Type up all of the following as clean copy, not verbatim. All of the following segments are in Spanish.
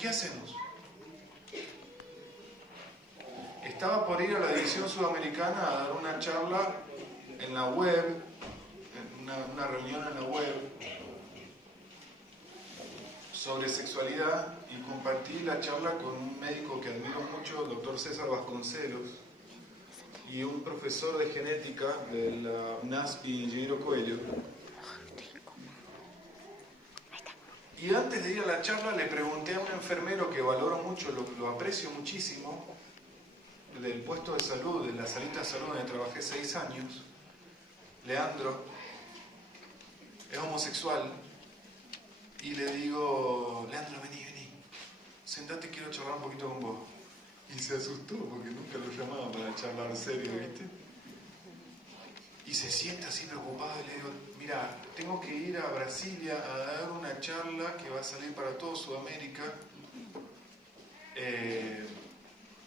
qué hacemos? Estaba por ir a la división sudamericana a dar una charla en la web, una reunión en la web sobre sexualidad, y compartí la charla con un médico que admiro mucho, el doctor César Vasconcelos, y un profesor de genética de la UNASPI, Ingeniero Coelho. Y antes de ir a la charla le pregunté a un enfermero que valoro mucho, lo aprecio muchísimo, del puesto de salud, de la salita de salud donde trabajé 6 años, Leandro, es homosexual, y le digo, Leandro, vení, sentate, quiero charlar un poquito con vos. Y se asustó porque nunca lo llamaba para charlar serio, ¿viste? Y se sienta así preocupado y le digo, mira, tengo que ir a Brasilia a dar una charla que va a salir para todo Sudamérica.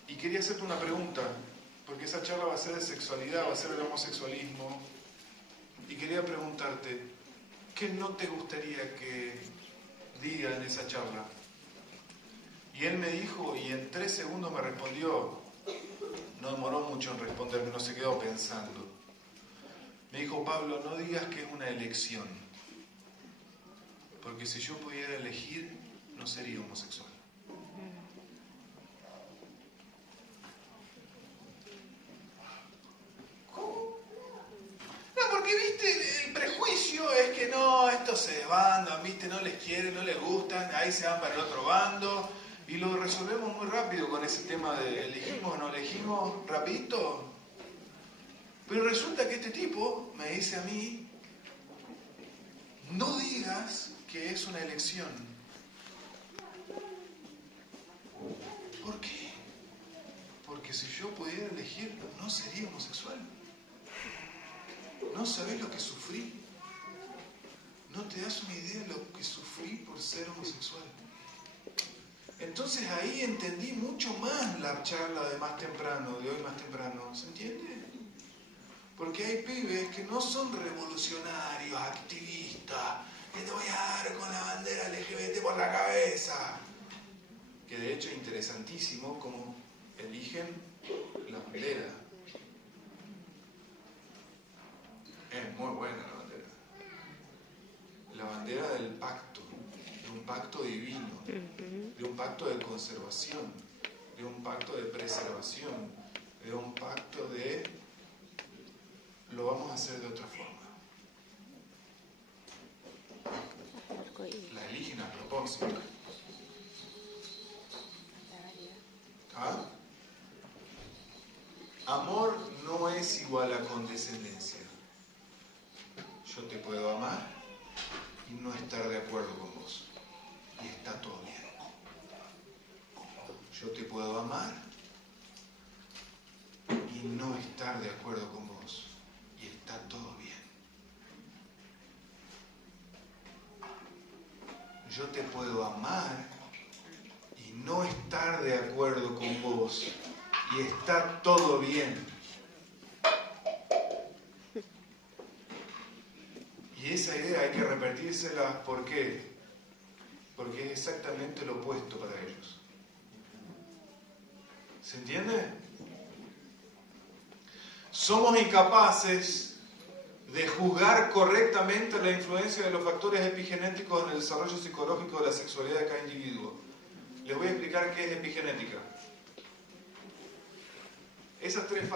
Y quería hacerte una pregunta, porque esa charla va a ser de sexualidad, va a ser de homosexualismo. Y quería preguntarte, ¿qué no te gustaría que diga en esa charla? Y él me dijo, y en 3 segundos me respondió, no demoró mucho en responderme, no se quedó pensando. Me dijo, Pablo, no digas que es una elección, porque si yo pudiera elegir, no sería homosexual. ¿Cómo? No, porque, viste, el prejuicio es que no, estos se desbandan, viste, no les quieren, no les gustan, ahí se van para el otro bando, y lo resolvemos muy rápido con ese tema de elegimos o no elegimos, rapidito. Pero resulta que este tipo me dice a mí, no digas que es una elección. ¿Por qué? Porque si yo pudiera elegir, no sería homosexual. ¿No sabés lo que sufrí? No te das una idea de lo que sufrí por ser homosexual. Entonces ahí entendí mucho más la charla de más temprano, de hoy más temprano. ¿Se entiende? Porque hay pibes que no son revolucionarios, activistas, que te voy a dar con la bandera LGBT por la cabeza. Que de hecho es interesantísimo cómo eligen la bandera. Es muy buena la bandera. La bandera del pacto, de un pacto divino, de un pacto de conservación, de un pacto de preservación, de un pacto de lo vamos a hacer de otra forma. La eligen a propósito. ¿Ah? Amor no es igual a condescendencia. Yo te puedo amar y no estar de acuerdo con vos. Y está todo bien. Yo te puedo amar y no estar de acuerdo con vos. Y está todo bien. Yo te puedo amar y no estar de acuerdo con vos. Y está todo bien. Y esa idea hay que repetírsela, ¿por qué? Porque es exactamente lo opuesto para ellos. ¿Se entiende? Somos incapaces de juzgar correctamente la influencia de los factores epigenéticos en el desarrollo psicológico de la sexualidad de cada individuo. Les voy a explicar qué es epigenética. Esas tres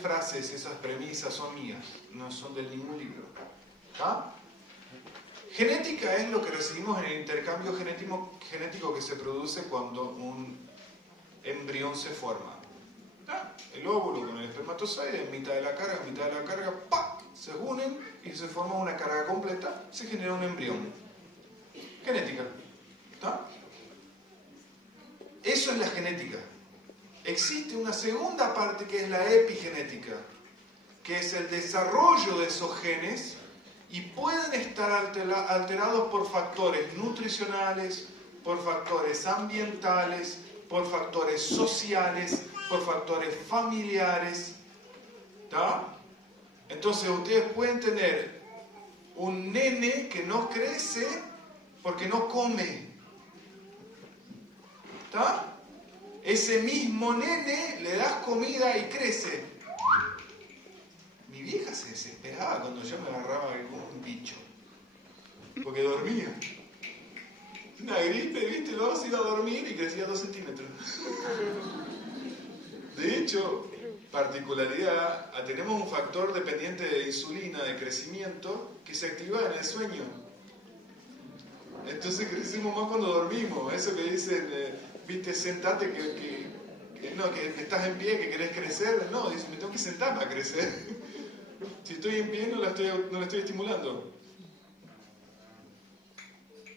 frases, esas premisas son mías, no son de ningún libro. ¿Ah? Genética es lo que recibimos en el intercambio genético que se produce cuando un embrión se forma. ¿Ah? El óvulo con el espermatozoide, en mitad de la carga, ¡pac!, se unen y se forma una carga completa, se genera un embrión. Genética. ¿Ah? Eso es la genética. Existe una segunda parte que es la epigenética, que es el desarrollo de esos genes y pueden estar alterados por factores nutricionales, por factores ambientales, por factores sociales, por factores familiares. ¿Tá? Entonces ustedes pueden tener un nene que no crece porque no come. ¿Está? Ese mismo nene le das comida y crece. Mi vieja se desesperaba cuando yo me agarraba algún bicho, porque dormía. Una gripe, ¿viste? Luego se iba a dormir y crecía 2 centímetros. De hecho, particularidad, tenemos un factor dependiente de insulina de crecimiento que se activa en el sueño. Entonces crecemos más cuando dormimos. Eso que dicen, viste, sentate que estás en pie, que querés crecer. No, dice, me tengo que sentar para crecer. Si estoy en pie no la estoy estimulando.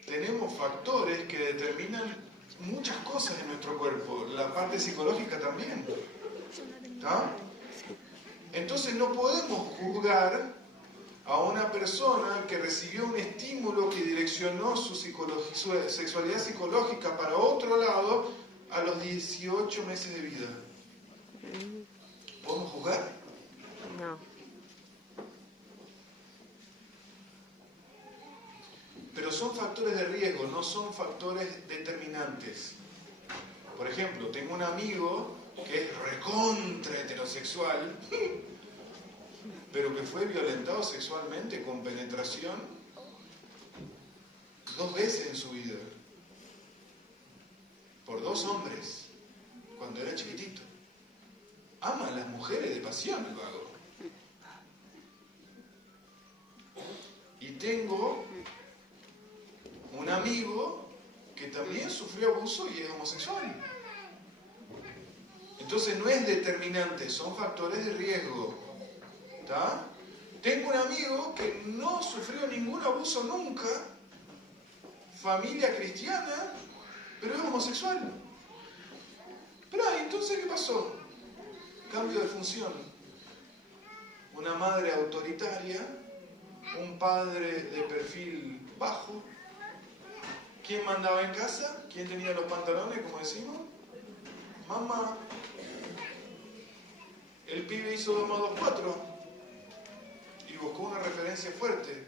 Tenemos factores que determinan muchas cosas en nuestro cuerpo. La parte psicológica también. ¿Está? Entonces no podemos juzgar a una persona que recibió un estímulo que direccionó su sexualidad psicológica para otro lado a los 18 meses de vida. ¿Podemos juzgar? No. Pero son factores de riesgo, no son factores determinantes. Por ejemplo, tengo un amigo que es recontra heterosexual, pero que fue violentado sexualmente con penetración 2 veces en su vida, por 2 hombres, cuando era chiquitito. Ama a las mujeres de pasión, el vago. Y tengo un amigo que también sufrió abuso y es homosexual. Entonces no es determinante, son factores de riesgo. ¿Está? Tengo un amigo que no sufrió ningún abuso nunca, familia cristiana, pero es homosexual. Pero entonces, ¿qué pasó? Cambio de función. Una madre autoritaria, un padre de perfil bajo. ¿Quién mandaba en casa? ¿Quién tenía los pantalones, como decimos? Mamá. El pibe hizo 2 más 2, 4 y buscó una referencia fuerte.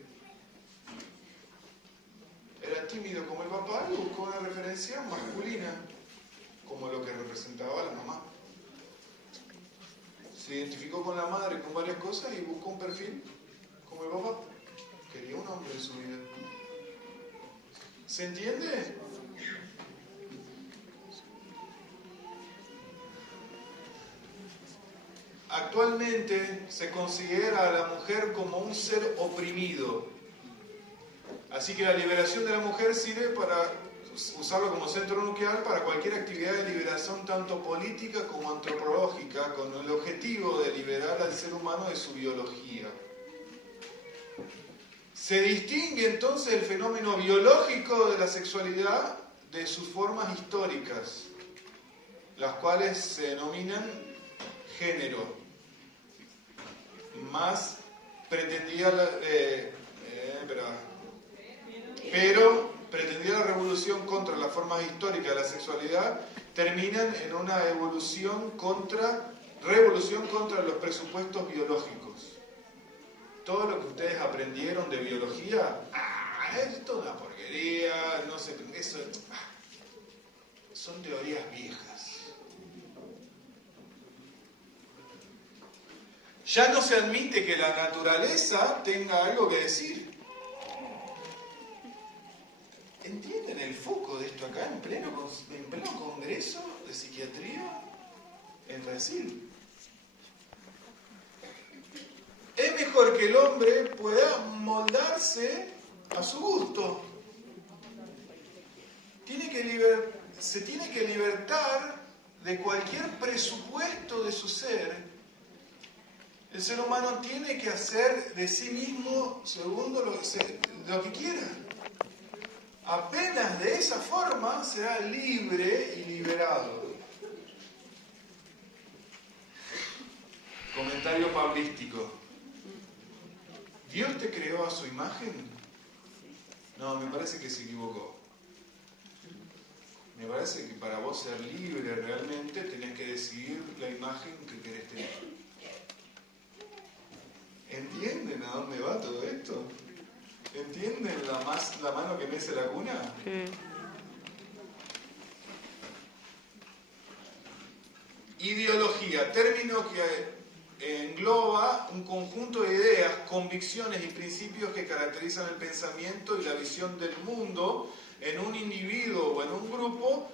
Era tímido como el papá y buscó una referencia masculina, como lo que representaba la mamá. Se identificó con la madre con varias cosas y buscó un perfil como el papá. Quería un hombre en su vida. ¿Se entiende? Actualmente se considera a la mujer como un ser oprimido. Así que la liberación de la mujer sirve para usarlo como centro nuclear para cualquier actividad de liberación, tanto política como antropológica, con el objetivo de liberar al ser humano de su biología. Se distingue entonces el fenómeno biológico de la sexualidad de sus formas históricas, las cuales se denominan género. Más pretendía pero pretendía la revolución contra las formas históricas de la sexualidad, terminan en una revolución contra los presupuestos biológicos. Todo lo que ustedes aprendieron de biología, es toda una porquería, no sé, eso, son teorías viejas. Ya no se admite que la naturaleza tenga algo que decir. ¿Entienden el foco de esto acá en pleno congreso de psiquiatría en Brasil? Es mejor que el hombre pueda moldarse a su gusto. Se tiene que libertar de cualquier presupuesto de su ser. El ser humano tiene que hacer de sí mismo segundo lo que quiera. Apenas de esa forma será libre y liberado. Comentario pablístico. ¿Dios te creó a su imagen? No, me parece que se equivocó. Me parece que para vos ser libre realmente tenés que decidir la imagen que querés tener. ¿Entienden a dónde va todo esto? ¿Entienden la mano que mece la cuna? Ideología, término que engloba un conjunto de ideas, convicciones y principios que caracterizan el pensamiento y la visión del mundo en un individuo o en un grupo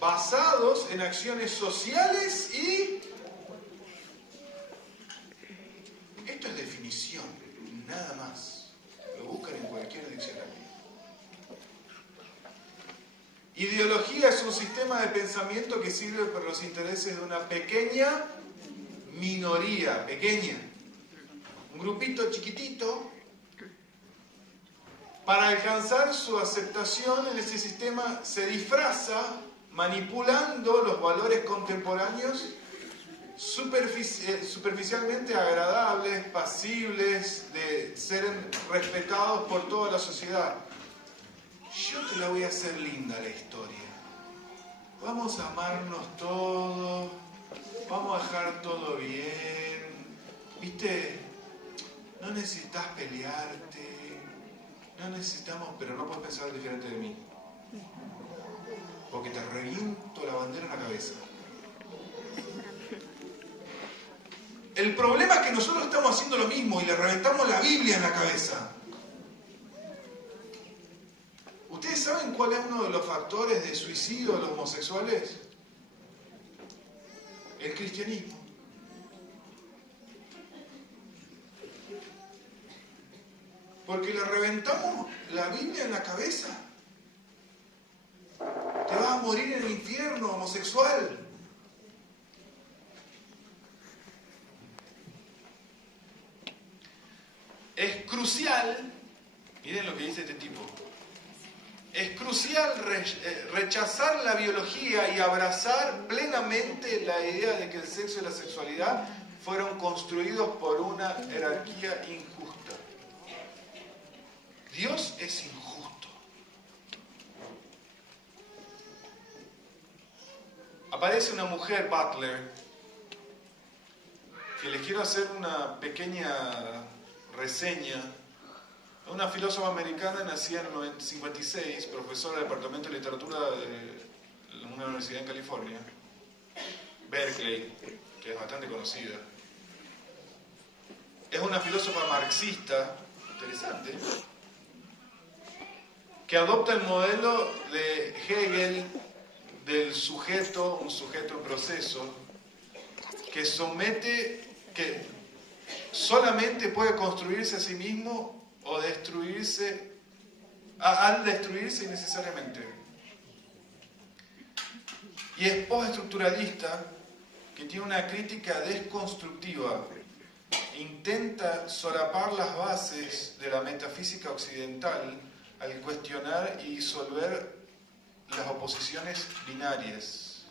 basados en acciones sociales y... Esto es definición, nada más. Lo buscan en cualquier diccionario. Ideología es un sistema de pensamiento que sirve por los intereses de una pequeña minoría, pequeña, un grupito chiquitito, para alcanzar su aceptación en ese sistema se disfraza manipulando los valores contemporáneos superficialmente agradables, pasibles, de ser respetados por toda la sociedad. Yo te la voy a hacer linda la historia. Vamos a amarnos todos, vamos a dejar todo bien. ¿Viste? No necesitas pelearte, no necesitamos, pero no puedes pensar diferente de mí. Porque te reviento la bandera en la cabeza. El problema es que nosotros estamos haciendo lo mismo y le reventamos la Biblia en la cabeza. ¿Ustedes saben cuál es uno de los factores de suicidio de los homosexuales? El cristianismo. Porque le reventamos la Biblia en la cabeza. Te vas a morir en el infierno, homosexual. Es crucial, miren lo que dice este tipo, es crucial rechazar la biología y abrazar plenamente la idea de que el sexo y la sexualidad fueron construidos por una jerarquía injusta. Dios es injusto. Aparece una mujer, Butler, que les quiero hacer una pequeña reseña. Una filósofa americana nacida en el 1956, profesora del Departamento de Literatura de una universidad en California, Berkeley, que es bastante conocida. Es una filósofa marxista, interesante, que adopta el modelo de Hegel del sujeto, un sujeto en proceso, que solamente puede construirse a sí mismo o destruirse, al destruirse innecesariamente. Y es postestructuralista, que tiene una crítica desconstructiva, intenta solapar las bases de la metafísica occidental al cuestionar y disolver las oposiciones binarias,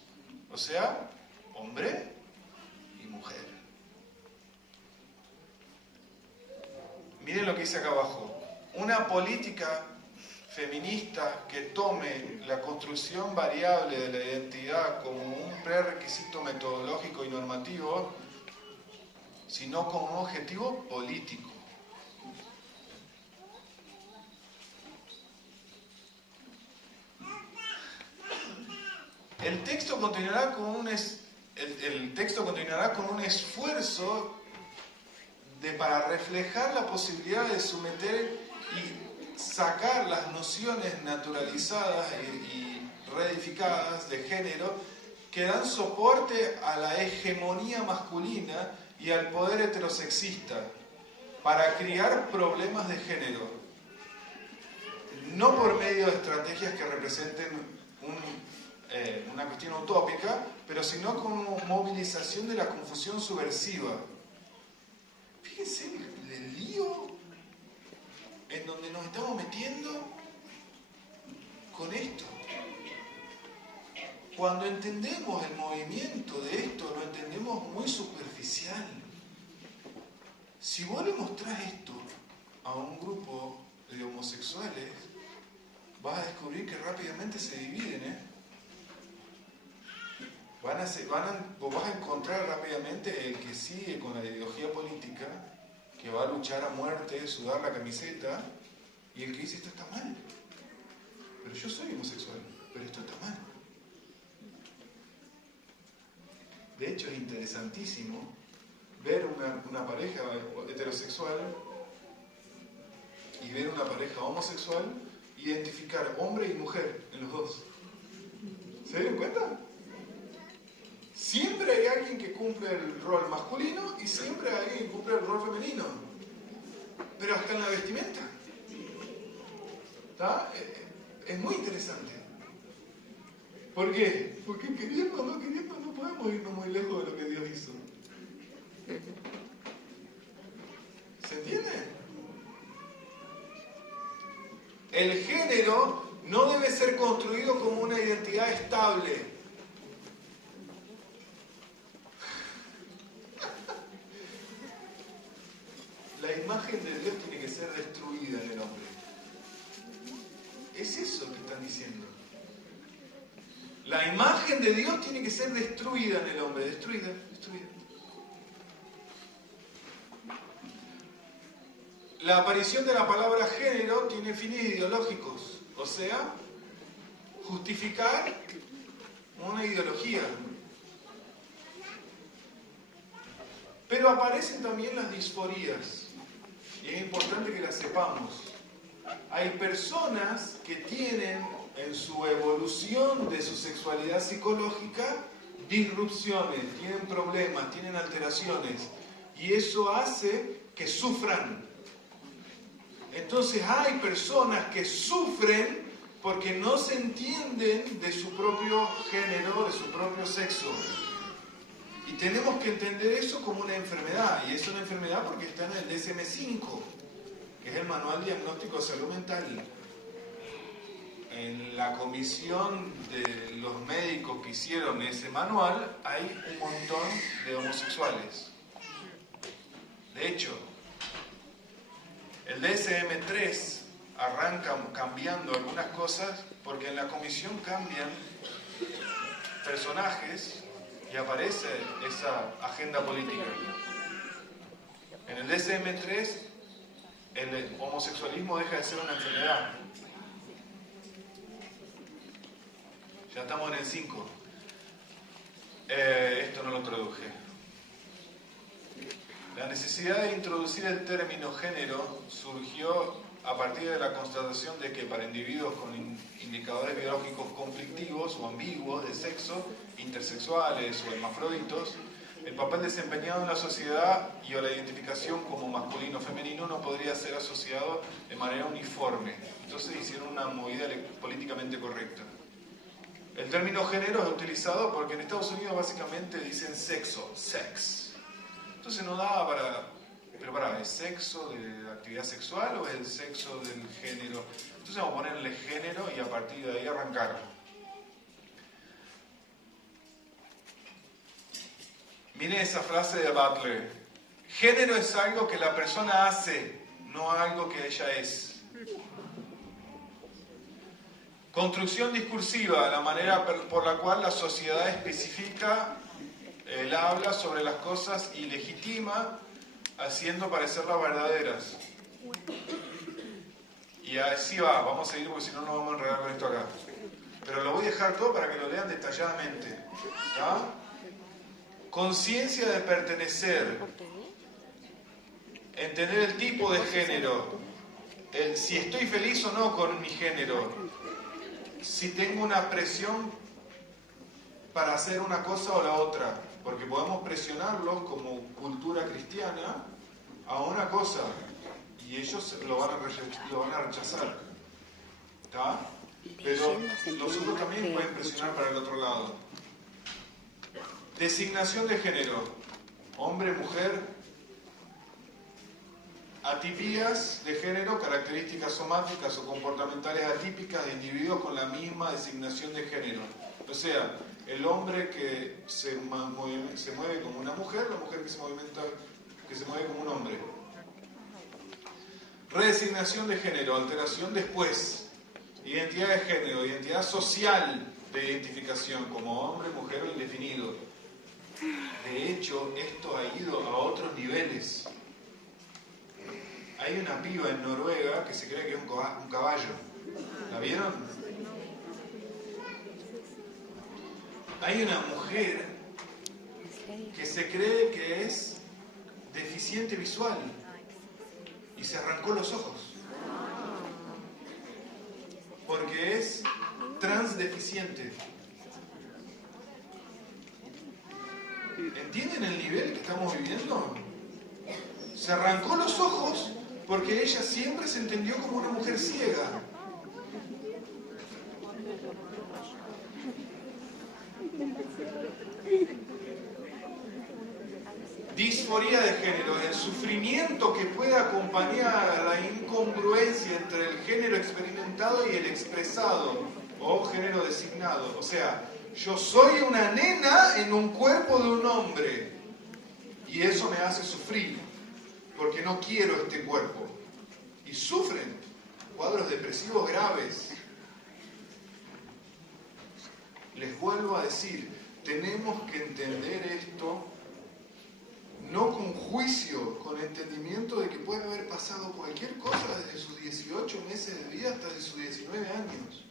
o sea, hombre y mujer. Miren lo que dice acá abajo. Una política feminista que tome la construcción variable de la identidad como un prerequisito metodológico y normativo, sino como un objetivo político. El texto continuará con un esfuerzo para reflejar la posibilidad de someter y sacar las nociones naturalizadas y reedificadas de género que dan soporte a la hegemonía masculina y al poder heterosexista para crear problemas de género, no por medio de estrategias que representen una cuestión utópica, pero sino como movilización de la confusión subversiva. Fíjense el lío en donde nos estamos metiendo con esto. Cuando entendemos el movimiento de esto, lo entendemos muy superficial. Si vos le mostrás esto a un grupo de homosexuales, vas a descubrir que rápidamente se dividen, Vos vas a encontrar rápidamente el que sigue con la ideología política, que va a luchar a muerte, sudar la camiseta, y el que dice esto está mal. Pero yo soy homosexual, pero esto está mal. De hecho, es interesantísimo ver una pareja heterosexual y ver una pareja homosexual, identificar hombre y mujer en los dos. ¿Se dieron cuenta? Siempre hay alguien que cumple el rol masculino y siempre hay alguien que cumple el rol femenino. Pero hasta en la vestimenta. ¿Está? Es muy interesante. ¿Por qué? Porque queriendo o no queriendo no podemos irnos muy lejos de lo que Dios hizo. ¿Se entiende? El género no debe ser construido como una identidad estable. La imagen de Dios tiene que ser destruida en el hombre. Es eso que están diciendo. La imagen de Dios tiene que ser destruida en el hombre. Destruida. La aparición de la palabra género tiene fines ideológicos. O sea, justificar una ideología. Pero aparecen también las disforías. Y es importante que las sepamos. Hay personas que tienen en su evolución de su sexualidad psicológica disrupciones, tienen problemas, tienen alteraciones. Y eso hace que sufran. Entonces hay personas que sufren porque no se entienden de su propio género, de su propio sexo. Y tenemos que entender eso como una enfermedad. Y es una enfermedad porque está en el DSM-5, que es el Manual Diagnóstico de Salud Mental. En la comisión de los médicos que hicieron ese manual hay un montón de homosexuales. De hecho, el DSM-3 arranca cambiando algunas cosas porque en la comisión cambian personajes y aparece esa agenda política. En el DSM-3 el homosexualismo deja de ser una enfermedad. Ya estamos en el 5. Esto no lo traduje. La necesidad de introducir el término género surgió a partir de la constatación de que para individuos con indicadores biológicos conflictivos o ambiguos de sexo, intersexuales o hermafroditos, el papel desempeñado en la sociedad y o la identificación como masculino o femenino no podría ser asociado de manera uniforme. Entonces hicieron una movida políticamente correcta. El término género es utilizado porque en Estados Unidos básicamente dicen sexo, sex. Entonces no daba para... Pero ¿es sexo de actividad sexual o es el sexo del género? Entonces vamos a ponerle género y a partir de ahí arrancar. Miren esa frase de Butler. Género es algo que la persona hace, no algo que ella es. Construcción discursiva, la manera por la cual la sociedad especifica el habla sobre las cosas y legitima, haciendo parecerlas verdaderas. Y así va, vamos a seguir porque si no nos vamos a enredar con esto acá. Pero lo voy a dejar todo para que lo lean detalladamente. ¿Tá? Conciencia de pertenecer, entender el tipo de género, si estoy feliz o no con mi género, si tengo una presión para hacer una cosa o la otra, porque podemos presionarlos como cultura cristiana a una cosa y ellos lo van a rechazar. ¿Tá? Pero los otros también pueden presionar para el otro lado. Designación de género, hombre, mujer, atipías de género, características somáticas o comportamentales atípicas de individuos con la misma designación de género. O sea, el hombre que se mueve como una mujer, la mujer que se mueve como un hombre. Redesignación de género, alteración después. Identidad de género, identidad social de identificación como hombre, mujer o indefinido. De hecho, esto ha ido a otros niveles. Hay una piba en Noruega que se cree que es un caballo. ¿La vieron? Hay una mujer que se cree que es deficiente visual y se arrancó los ojos porque es transdeficiente. ¿Entienden el nivel que estamos viviendo? Se arrancó los ojos porque ella siempre se entendió como una mujer ciega. Disforía de género, el sufrimiento que puede acompañar a la incongruencia entre el género experimentado y el expresado o género designado. O sea, yo soy una nena en un cuerpo de un hombre y eso me hace sufrir porque no quiero este cuerpo. Y sufren cuadros depresivos graves. Les vuelvo a decir, tenemos que entender esto no con juicio, con entendimiento de que puede haber pasado cualquier cosa desde sus 18 meses de vida hasta sus 19 años.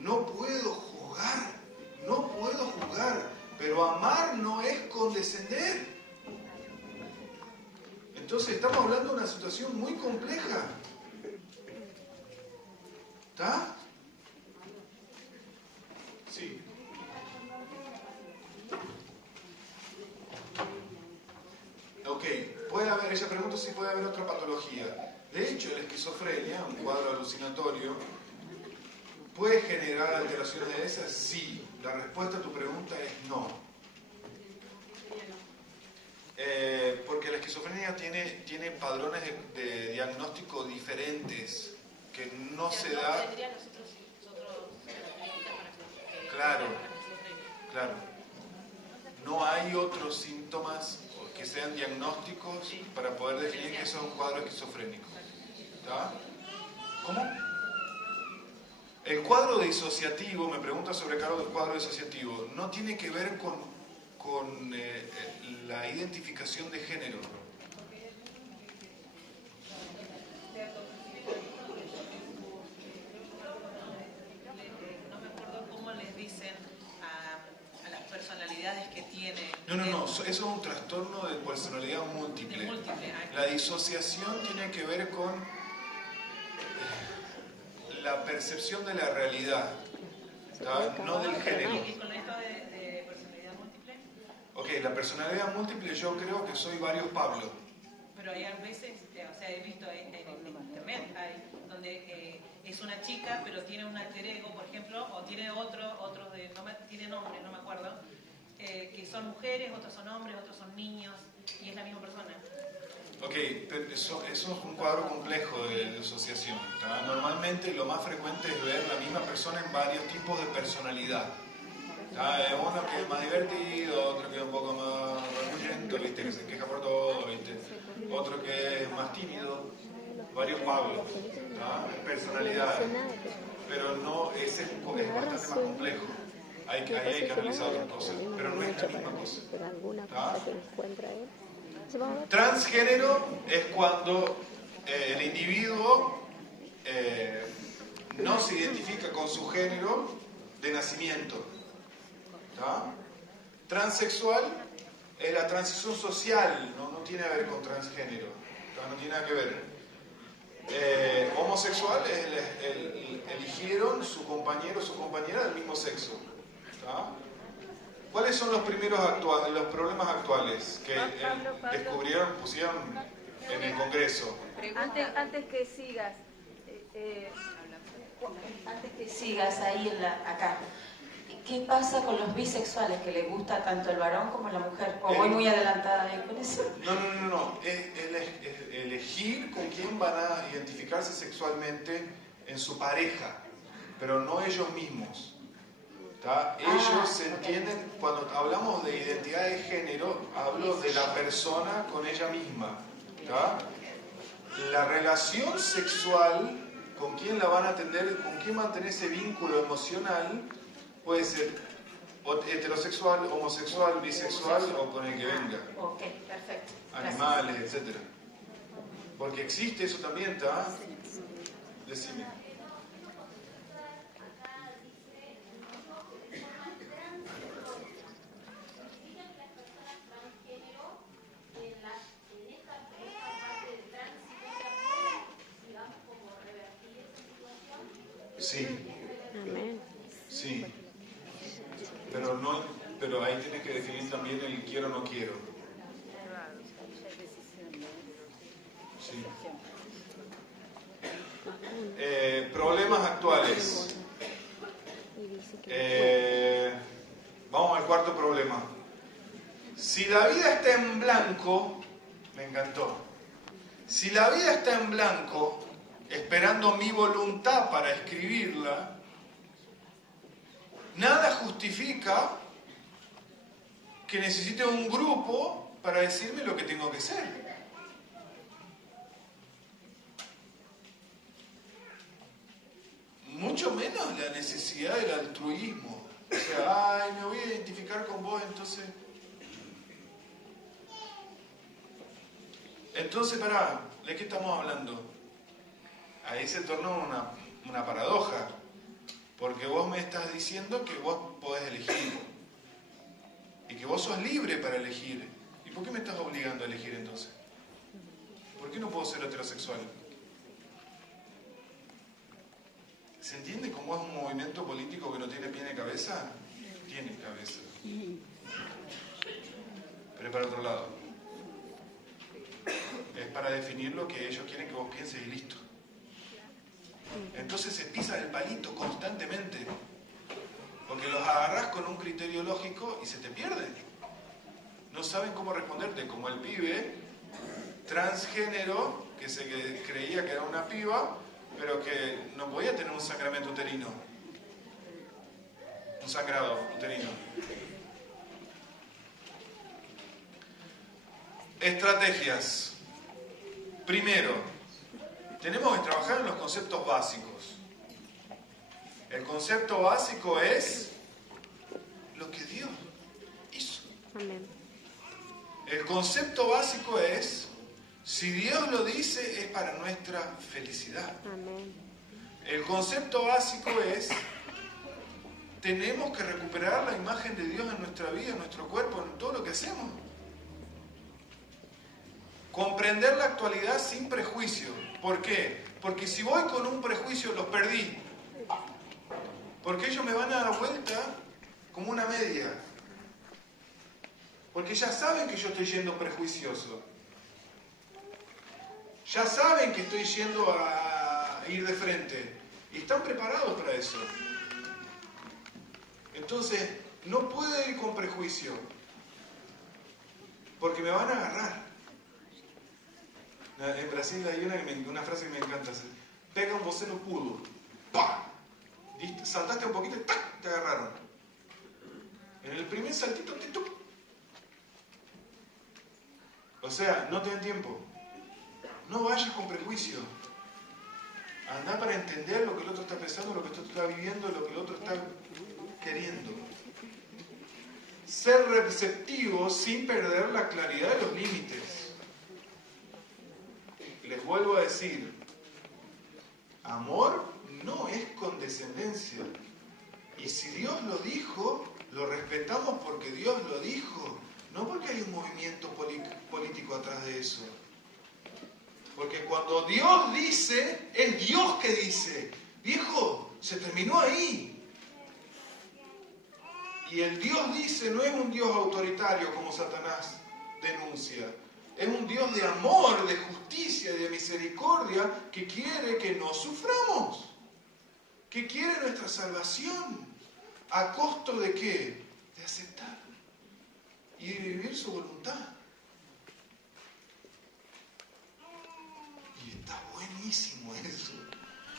No puedo juzgar, pero amar no es condescender. Entonces estamos hablando de una situación muy compleja. ¿Está? Sí. Ok, puede haber, ella pregunta si puede haber otra patología. De hecho, la esquizofrenia, un cuadro alucinatorio, ¿puede generar alteraciones de esas? Sí. La respuesta a tu pregunta es no. Porque la esquizofrenia tiene padrones de diagnóstico diferentes que no se da. Claro, claro. No hay otros síntomas que sean diagnósticos para poder definir que eso es un cuadro esquizofrénico. ¿Está? ¿Cómo? El cuadro disociativo, me pregunta sobre el cuadro disociativo, no tiene que ver con la identificación de género. No me acuerdo cómo les dicen a las personalidades que tiene. No, eso es un trastorno de personalidad múltiple. La disociación tiene que ver con la percepción de la realidad, no del género. ¿Y con esto de personalidad múltiple? Ok, la personalidad múltiple yo creo que soy varios Pablo. Pero hay a veces, o sea, he visto en internet, donde es una chica, pero tiene un alter ego, por ejemplo, o tiene otros de, tiene nombre, no me acuerdo, que son mujeres, otros son hombres, otros son niños, y es la misma persona. Ok, pero eso es un cuadro complejo de asociación. Normalmente lo más frecuente es ver la misma persona en varios tipos de personalidad. Uno que es más divertido, otro que es un poco más orgullento, ¿viste? Que se queja por todo, ¿viste? Otro que es más tímido, varios Pablos, personalidades. Pero no, ese es bastante más complejo. Ahí hay que analizar otras cosas, pero no es la misma cosa. Transgénero es cuando el individuo no se identifica con su género de nacimiento. Transexual es la transición social, no tiene que ver con transgénero, no tiene nada que ver. Homosexual es eligieron su compañero o su compañera del mismo sexo. ¿Cuáles son los problemas actuales que pusieron en el Congreso? Antes que sigas ahí acá, ¿qué pasa con los bisexuales que les gusta tanto el varón como la mujer? ¿O voy muy adelantada ahí con eso? No. Es elegir con quién van a identificarse sexualmente en su pareja, pero no ellos mismos. Ellos se entienden, cuando hablamos de identidad de género, hablo de la persona con ella misma. La relación sexual, con quién la van a atender, con quién mantener ese vínculo emocional, puede ser heterosexual, homosexual, bisexual o con el que venga. Ok, perfecto. Animales, etc. Porque existe eso también, Decime. pero ahí tienes que definir también el quiero o no quiero. Sí. Problemas actuales. Vamos al cuarto problema. Si la vida está en blanco, me encantó. Si la vida está en blanco, esperando mi voluntad para escribirla, nada justifica que necesite un grupo para decirme lo que tengo que ser. Mucho menos la necesidad del altruismo. O sea, ay, me voy a identificar con vos, entonces... Entonces, pará, ¿de qué estamos hablando? Ahí se tornó una paradoja. Porque vos me estás diciendo que vos podés elegir. Y que vos sos libre para elegir. ¿Y por qué me estás obligando a elegir entonces? ¿Por qué no puedo ser heterosexual? ¿Se entiende cómo es un movimiento político que no tiene pie ni cabeza? Tiene cabeza. Pero es para otro lado. Es para definir lo que ellos quieren que vos pienses y listo. Entonces se pisa el palito constantemente. Porque los agarrás con un criterio lógico y se te pierden. No saben cómo responderte, como el pibe transgénero que creía que era una piba, pero que no podía tener un sangramiento uterino. Un sangrado uterino. Estrategias. Primero, tenemos que trabajar en los conceptos básicos. El concepto básico es lo que Dios hizo. Amén. El concepto básico es, si Dios lo dice, es para nuestra felicidad. Amén. El concepto básico es, tenemos que recuperar la imagen de Dios en nuestra vida, en nuestro cuerpo, en todo lo que hacemos. Comprender la actualidad sin prejuicio. ¿Por qué? Porque si voy con un prejuicio, los perdí. Porque ellos me van a dar vuelta como una media. Porque ya saben que yo estoy yendo prejuicioso. Ya saben que estoy yendo a ir de frente. Y están preparados para eso. Entonces, no puedo ir con prejuicio. Porque me van a agarrar. En Brasil hay una frase que me encanta. Pega un vocero pudo. ¡Pah! Saltaste un poquito y ¡tac! Te agarraron. En el primer saltito, ¡tup! O sea, no te den tiempo. No vayas con prejuicio. Andá para entender lo que el otro está pensando, lo que el otro está viviendo, lo que el otro está queriendo. Ser receptivo sin perder la claridad de los límites. Les vuelvo a decir, amor no es condescendencia. Y si Dios lo dijo, lo respetamos porque Dios lo dijo. No porque hay un movimiento político atrás de eso. Porque cuando Dios dice, es Dios que dice. Viejo, se terminó ahí. Y el Dios dice no es un Dios autoritario como Satanás denuncia. Es un Dios de amor, de justicia y de misericordia que quiere que no suframos. Que quiere nuestra salvación. ¿A costo de qué? De aceptar. Y de vivir su voluntad. Y está buenísimo eso.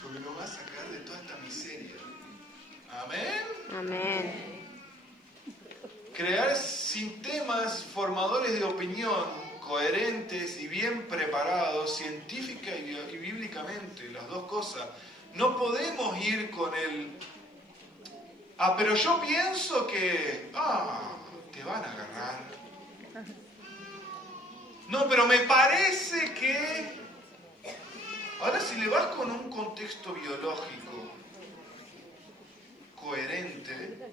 Porque nos va a sacar de toda esta miseria. Amén. Amén. Crear sistemas formadores de opinión coherentes y bien preparados, científica y bíblicamente, las dos cosas. No podemos ir con el... pero yo pienso que... te van a agarrar. No, pero me parece que... Ahora, si le vas con un contexto biológico coherente,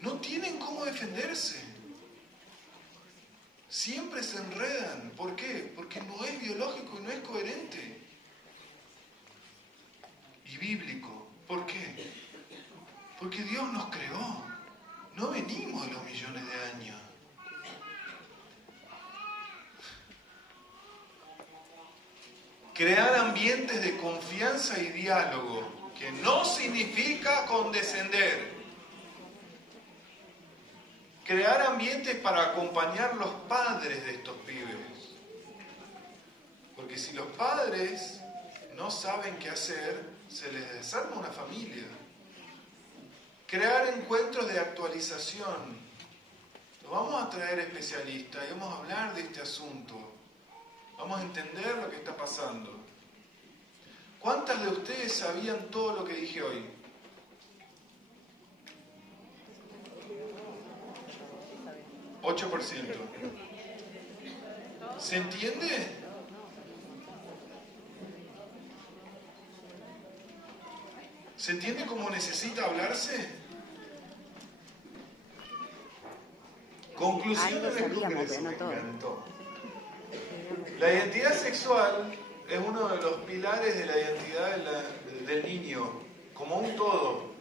no tienen cómo defenderse. Siempre se enredan. ¿Por qué? Porque no es biológico y no es coherente. Y bíblico. ¿Por qué? Porque Dios nos creó. No venimos de los millones de años. Crear ambientes de confianza y diálogo, que no significa condescender. Crear ambientes para acompañar los padres de estos pibes. Porque si los padres no saben qué hacer, se les desarma una familia. Crear encuentros de actualización. Lo vamos a traer especialistas y vamos a hablar de este asunto. Vamos a entender lo que está pasando. ¿Cuántas de ustedes sabían todo lo que dije hoy? ¿8%? ¿Se entiende? ¿Se entiende cómo necesita hablarse? Conclusión del Congreso, me encantó. La identidad sexual es uno de los pilares de la identidad del niño, como un todo.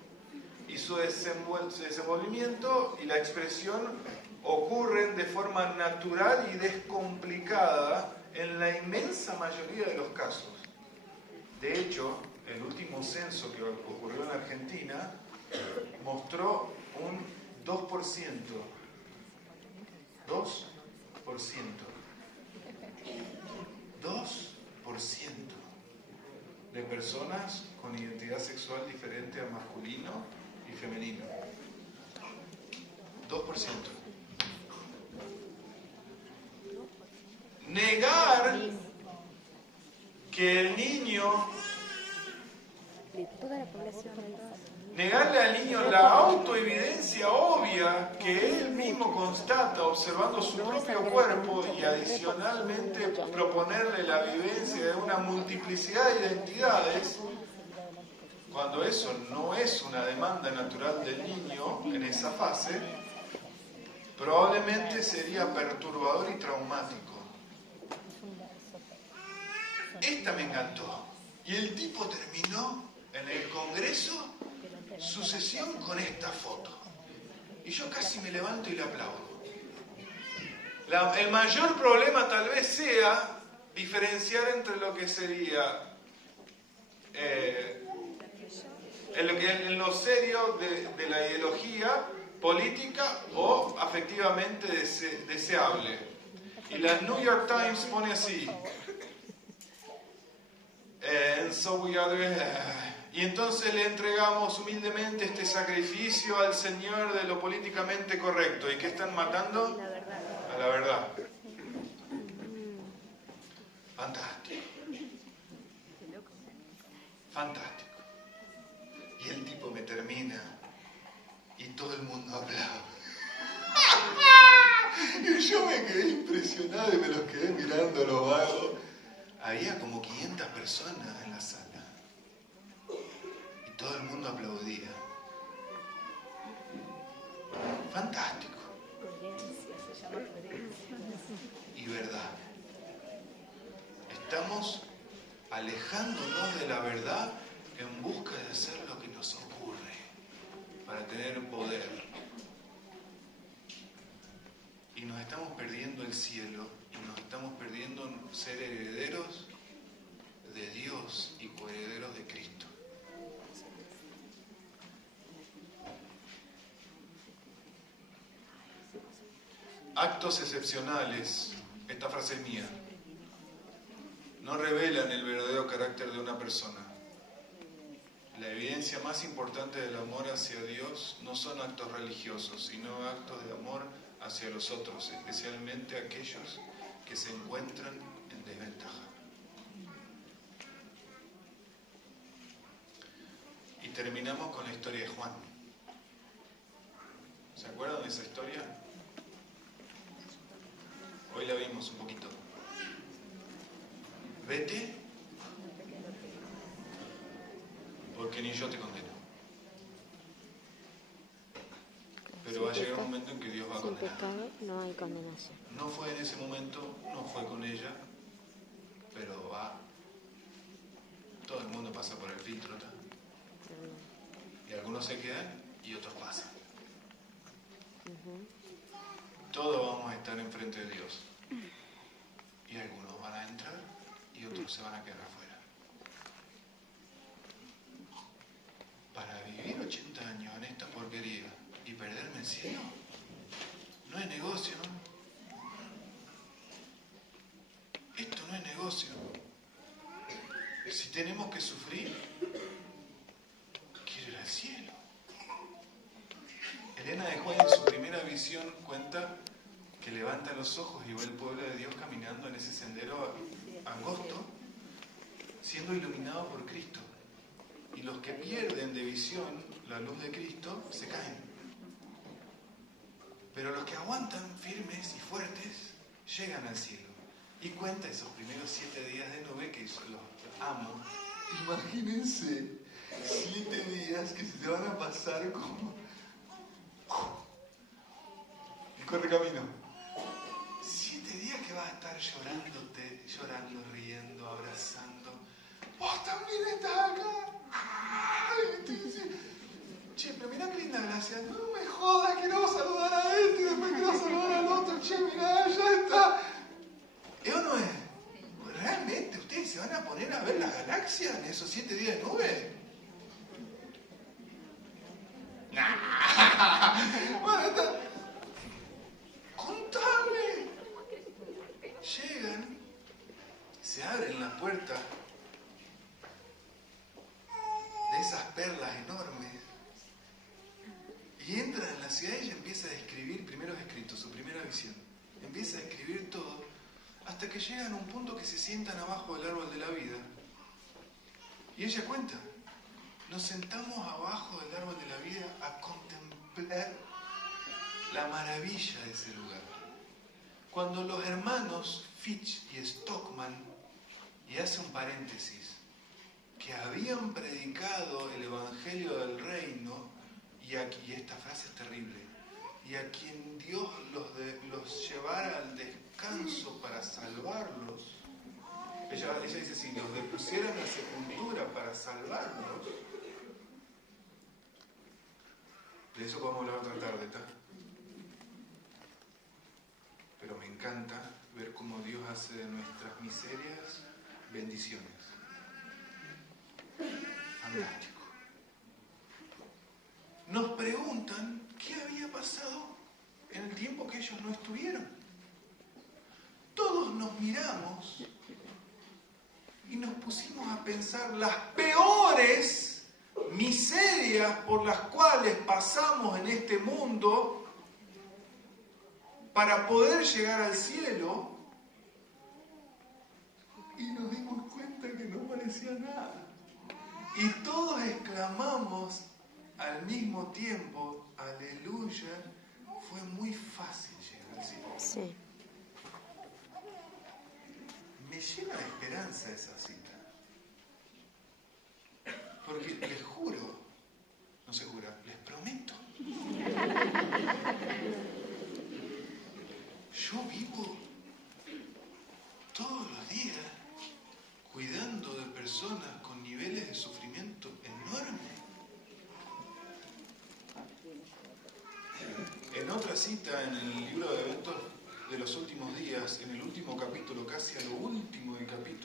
Y su desenvolvimiento y la expresión ocurren de forma natural y descomplicada en la inmensa mayoría de los casos. De hecho, el último censo que ocurrió en Argentina mostró un 2%. 2% de personas con identidad sexual diferente a masculino y femenino. 2%. Negar que el niño, negarle al niño la autoevidencia obvia que él mismo constata observando su propio cuerpo y adicionalmente proponerle la vivencia de una multiplicidad de identidades, cuando eso no es una demanda natural del niño en esa fase, probablemente sería perturbador y traumático. Esta me encantó. Y el tipo terminó en el Congreso su sesión con esta foto. Y yo casi me levanto y le aplaudo. El mayor problema tal vez sea diferenciar entre lo que sería en lo serio de la ideología política o afectivamente deseable. Y la New York Times pone así. Y entonces le entregamos humildemente este sacrificio al Señor de lo políticamente correcto. ¿Y qué están matando? A la verdad. Fantástico. Fantástico. Y el tipo me termina y todo el mundo aplaude. Y yo me quedé impresionado y me los quedé mirando a los vagos. Había como 500 personas en la sala. Y todo el mundo aplaudía. Fantástico. Y verdad. Estamos alejándonos de la verdad en busca de hacer lo que nos ocurre para tener poder. Y nos estamos perdiendo el cielo y nos estamos perdiendo ser herederos de Dios y coherederos de Cristo. Actos excepcionales, esta frase es mía, no revelan el verdadero carácter de una persona. La evidencia más importante del amor hacia Dios no son actos religiosos, sino actos de amor hacia los otros, especialmente aquellos que se encuentran en desventaja. Y terminamos con la historia de Juan. ¿Se acuerdan de esa historia? Hoy la vimos un poquito. Vete, porque ni yo te condeno. Pero va a llegar un momento en que Dios va a condenar. Sin pecado no hay condenación. No fue en ese momento, no fue con ella, pero va. Todo el mundo pasa por el filtro, ¿tá? Y algunos se quedan y otros pasan. Todos vamos a estar enfrente de Dios. Y algunos van a entrar y otros se van a quedar afuera. Para vivir 80 años en esta porquería y perderme el cielo, no es negocio, ¿no? Esto no es negocio. Si tenemos que sufrir, quiero ir al cielo. Elena de White en su primera visión cuenta que levanta los ojos y ve el pueblo de Dios caminando en ese sendero angosto, siendo iluminado por Cristo. Y los que pierden de visión la luz de Cristo se caen. Pero los que aguantan firmes y fuertes llegan al cielo. Y cuenta esos primeros 7 días de nube que los amo. Imagínense 7 días que se te van a pasar como el correcamino. 7 días que vas a estar llorando, riendo, abrazando. ¡Vos también estás acá! Che, pero mirá qué linda gracia. No me jodas que no vas a saludar a este y después que no vas a saludar al otro. Che, mirá, ya está. ¿Es o no es? ¿Realmente ustedes se van a poner a ver las galaxias en esos 7 días de nube? Bueno, contame. Llegan, se abren las puertas de esas perlas enormes y entran en la ciudad y ella empieza a describir primeros escritos, su primera visión. Empieza a escribir todo hasta que llegan a un punto que se sientan abajo del árbol de la vida. Y ella cuenta, nos sentamos abajo del árbol de la vida a contemplar la maravilla de ese lugar. Cuando los hermanos Fitch y Stockman, y hace un paréntesis, que habían predicado el Evangelio del Reino, y esta frase es terrible, y a quien Dios los llevara al descanso para salvarlos, ella dice así, los depusiera en la sepultura para salvarlos. De eso podemos hablar otra tarde, ¿está? Pero me encanta ver cómo Dios hace de nuestras miserias bendiciones. Fantástico. Nos preguntan qué había pasado en el tiempo que ellos no estuvieron. Todos nos miramos y nos pusimos a pensar las peores miserias por las cuales pasamos en este mundo para poder llegar al cielo, y nos dimos cuenta que no parecía nada. Y todos exclamamos al mismo tiempo, aleluya, fue muy fácil llegar al cielo. Sí. Me llena de esperanza esa cita. Porque les juro, no se jura, les prometo. Yo vivo todos los días cuidando de personas con niveles de sufrimiento enormes. En otra cita en el libro de eventos de los últimos días, en el último capítulo, casi a lo último del capítulo,